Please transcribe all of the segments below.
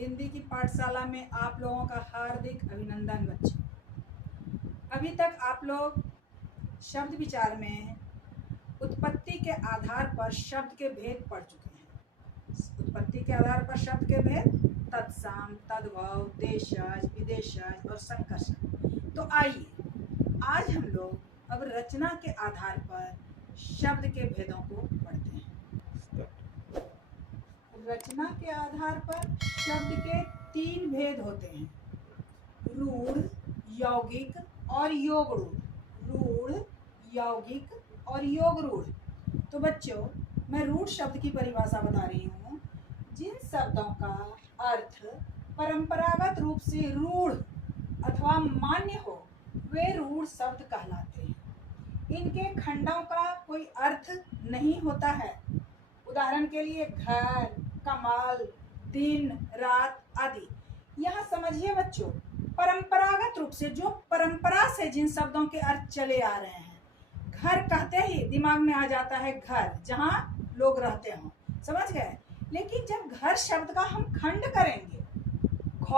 हिंदी की पाठशाला में आप लोगों का हार्दिक अभिनंदन बच्चों। अभी तक आप लोग शब्द विचार में उत्पत्ति के आधार पर शब्द के भेद पढ़ चुके हैं। उत्पत्ति के आधार पर शब्द के भेद तत्सम, तद्भव, देशज, विदेशज और संकर्षण। तो आइए आज हम लोग अब रचना के आधार पर शब्द के भेदों को पढ़ते हैं। रचना के आधार पर शब्द के 3 भेद होते हैं, रूढ़, यौगिक और योग रूढ़। रूढ़, यौगिक और योग रूढ़। तो बच्चों, मैं रूढ़ शब्द की परिभाषा बता रही हूँ। जिन शब्दों का अर्थ परंपरागत रूप से रूढ़ अथवा मान्य हो वे रूढ़ शब्द कहलाते हैं। इनके खंडों का कोई अर्थ नहीं होता है। उदाहरण के लिए घर, कमल, दिन, रात आदि। यहाँ समझिए बच्चों, परंपरागत रूप से जो परंपरा से जिन शब्दों के अर्थ चले आ रहे हैं, घर कहते ही दिमाग में आ जाता है घर जहाँ लोग रहते हों, समझ गए। लेकिन जब घर शब्द का हम खंड करेंगे, ख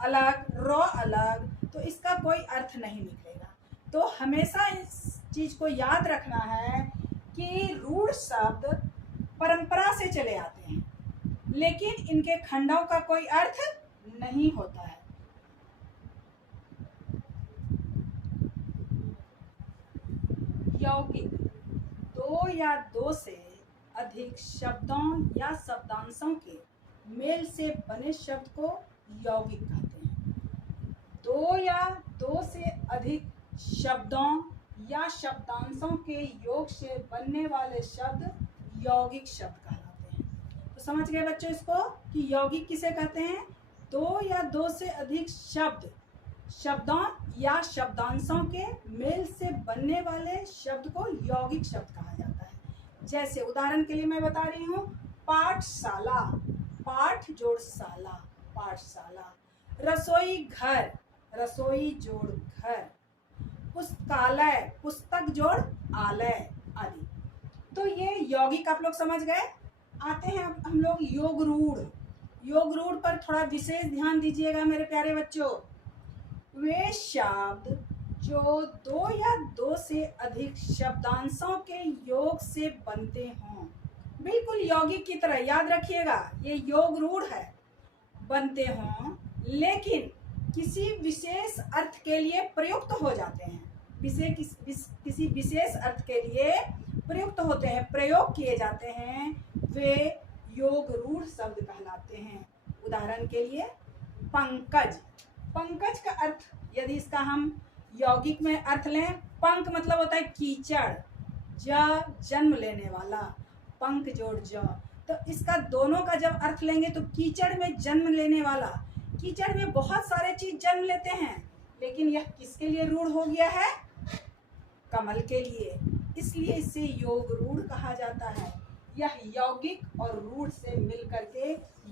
अलग, र अलग, तो इसका कोई अर्थ नहीं निकलेगा। तो हमेशा इस चीज को याद रखना है कि रूढ़ शब्द परंपरा से चले आते हैं, लेकिन इनके खंडों का कोई अर्थ नहीं होता है। यौगिक, 2 या 2 से अधिक शब्दों या शब्दांशों के मेल से बने शब्द को यौगिक कहते हैं। 2 या 2 से अधिक शब्दों या शब्दांशों के योग से बनने वाले शब्द यौगिक शब्द कहलाते हैं। तो समझ गए बच्चों इसको कि यौगिक किसे कहते हैं? 2 या 2 से अधिक शब्दों या शब्दांशों के मेल से बनने वाले शब्द को यौगिक शब्द कहा जाता है। जैसे उदाहरण के लिए मैं बता रही हूँ, पाठशाला, पाठ जोड़ शाला, पाठशाला। रसोई घर, रसोई जोड़ घर। पुस्तकालय, पुस्तक जोड़ आलय आदि। तो ये यौगिक आप लोग समझ गए। आते हैं अब हम लोग योग रूढ़। योग रूढ़ पर थोड़ा विशेष ध्यान दीजिएगा मेरे प्यारे बच्चों। वे शब्द जो 2 या 2 से अधिक शब्दांशों के योग से बनते हों, बिल्कुल यौगिक की तरह याद रखिएगा, ये योग रूढ़ है, बनते हों लेकिन किसी विशेष अर्थ के लिए प्रयुक्त हो जाते हैं। किसी विशेष अर्थ के लिए प्रयुक्त होते हैं, प्रयोग किए जाते हैं, वे योग रूढ़ शब्द कहलाते हैं। उदाहरण के लिए पंकज। पंकज का अर्थ यदि इसका हम यौगिक में अर्थ लें, पंक मतलब होता है कीचड़, जन्म लेने वाला, पंक जोड़ ज। तो इसका दोनों का जब अर्थ लेंगे तो कीचड़ में जन्म लेने वाला। कीचड़ में बहुत सारे चीज जन्म लेते हैं, लेकिन यह किसके लिए रूढ़ हो गया है? कमल के लिए। इसलिए इसे योग रूढ़ कहा जाता है। यह यौगिक और रूढ़ से मिलकर के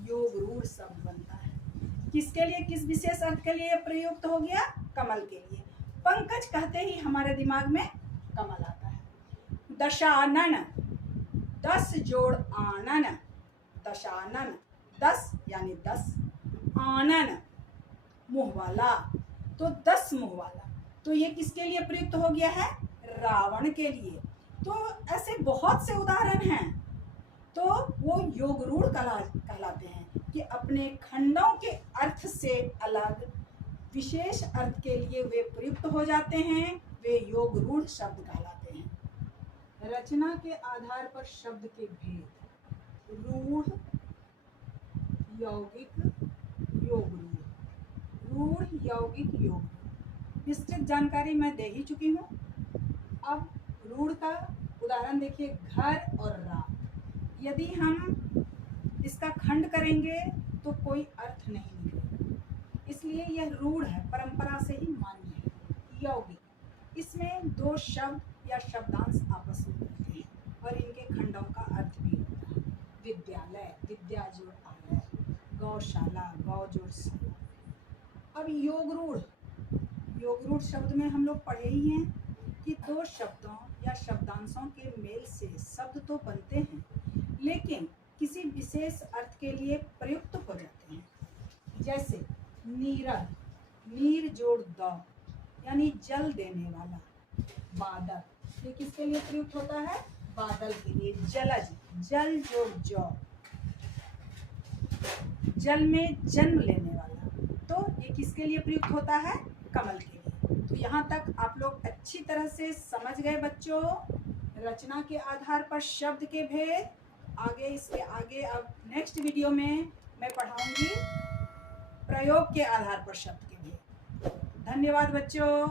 योग रूढ़ शब्द बनता है। किसके लिए, किस विशेष अर्थ के लिए प्रयुक्त हो गया? कमल के लिए। पंकज कहते ही हमारे दिमाग में कमल आता है। दशानन, 10 जोड़ आनन, दशानन, 10 यानी 10, आनन मुंह वाला, तो 10 मुंह वाला। तो ये किसके लिए प्रयुक्त हो गया है? रावण के लिए। तो ऐसे बहुत से उदाहरण हैं, तो वो योग रूढ़ कहलाते हैं कि अपने खंडों के अर्थ से अलग विशेष अर्थ के लिए वे प्रयुक्त हो जाते हैं, वे योग रूढ़ शब्द कहलाते हैं। रचना के आधार पर शब्द के भेद, रूढ़, यौगिक, योग रूढ़। रूढ़, यौगिक, योग। विस्तृत जानकारी मैं दे ही चुकी हूँ। अब रूढ़ का उदाहरण देखिए, घर और रात। यदि हम इसका खंड करेंगे तो कोई अर्थ नहीं निकलेगा, इसलिए यह रूढ़ है, परंपरा से ही मान्य है। यौगिक, इसमें 2 शब्द या शब्दांश आपस में मिलते हैं और इनके खंडों का अर्थ भी होता है। विद्यालय, विद्या जोड़ आलय, गौशाला, गौ जोड़ शाला। अब योग रूढ़, योग रूढ़ शब्द में हम लोग पढ़े ही हैं कि 2 शब्दों या शब्दांशों के मेल से शब्द तो बनते हैं, लेकिन किसी विशेष अर्थ के लिए प्रयुक्त हो जाते हैं। जैसे नीरद, नीर जोड़ द यानी जल देने वाला। बादल, ये किसके लिए प्रयुक्त होता है? बादल के लिए। जलज, जल जोड़ जौ, जल में जन्म लेने वाला, तो ये किसके लिए प्रयुक्त होता है? कमल के लिए। तो यहाँ तक आप लोग अच्छी तरह से समझ गए बच्चों, रचना के आधार पर शब्द के भेद। आगे इसके आगे अब नेक्स्ट वीडियो में मैं पढ़ाऊंगी प्रयोग के आधार पर शब्द के भेद। धन्यवाद बच्चों।